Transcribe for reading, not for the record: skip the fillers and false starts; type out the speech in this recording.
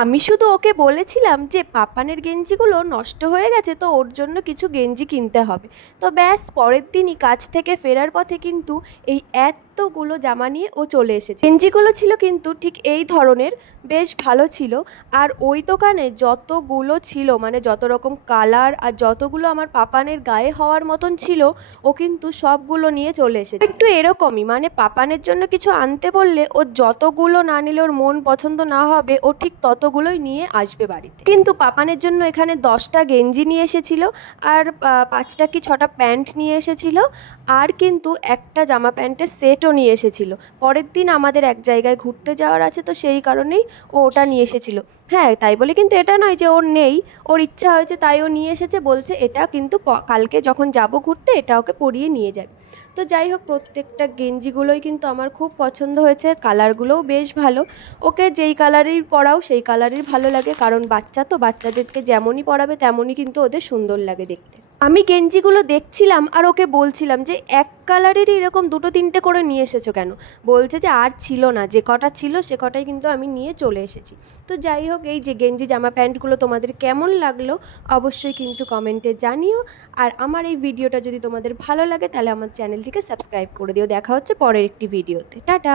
আমি শুধু ওকে বলেছিলাম যে পাপানের গেঞ্জিগুলো নষ্ট হয়ে গেছে, তো ওর জন্য কিছু গেঞ্জি কিনতে হবে। তো ব্যাস পরের দিনই কাজ থেকে ফেরার পথে কিন্তু এই এতগুলো জামা নিয়ে ও চলে এসেছে। গেঞ্জিগুলো ছিল কিন্তু ঠিক এই ধরনের, বেশ ভালো ছিল। আর ওই দোকানে যতগুলো ছিল, মানে যত রকম কালার আর যতগুলো আমার পাপানের গায়ে হওয়ার মতন ছিল, ও কিন্তু সবগুলো নিয়ে চলে এসেছে। একটু এরকমই, মানে পাপানের জন্য কিছু আনতে বললে ও যতগুলো না নিলে ওর মন পছন্দ না হবে, ও ঠিক ততগুলোই নিয়ে আসবে বাড়িতে। কিন্তু পাপানের জন্য এখানে 10টা গেঞ্জি নিয়ে এসেছিল, আর 5টা কি 6টা প্যান্ট নিয়ে এসেছিল, আর কিন্তু একটা জামা প্যান্টের সেটও নিয়ে এসেছিল। পরের দিন আমাদের এক জায়গায় ঘুরতে যাওয়ার আছে, তো সেই কারণেই ও ওটা নিয়ে এসেছিল। হ্যাঁ, তাই বলে কিন্তু এটা নয় যে ওর নেই, ওর ইচ্ছা হয়েছে তাই ও নিয়ে এসেছে। বলছে এটা কিন্তু কালকে যখন যাব ঘুরতে এটা ওকে পরিয়ে নিয়ে যাবে। তো যাই হোক, প্রত্যেকটা গেঞ্জিগুলোই কিন্তু আমার খুব পছন্দ হয়েছে, কালারগুলোও বেশ ভালো। ওকে যেই কালারের পরাও সেই কালারের ভালো লাগে, কারণ বাচ্চা তো, বাচ্চাদেরকে যেমনই পরাবে তেমনই কিন্তু ওদের সুন্দর লাগে দেখতে। আমি গেঞ্জিগুলো দেখছিলাম আর ওকে বলছিলাম যে এক কালারেরই এরকম 2-3টে করে নিয়ে এসেছো কেন? বলছে যে আর ছিল না, যে কটা ছিল সে কটাই কিন্তু আমি নিয়ে চলে এসেছি। তো যাই হোক, এই যে গেঞ্জি জামা প্যান্টগুলো তোমাদের কেমন লাগলো অবশ্যই কিন্তু কমেন্টে জানিও। আর আমার এই ভিডিওটা যদি তোমাদের ভালো লাগে তাহলে আমার চ্যানেলটিকে সাবস্ক্রাইব করে দিও। দেখা হচ্ছে পরের একটি ভিডিওতে। টাটা।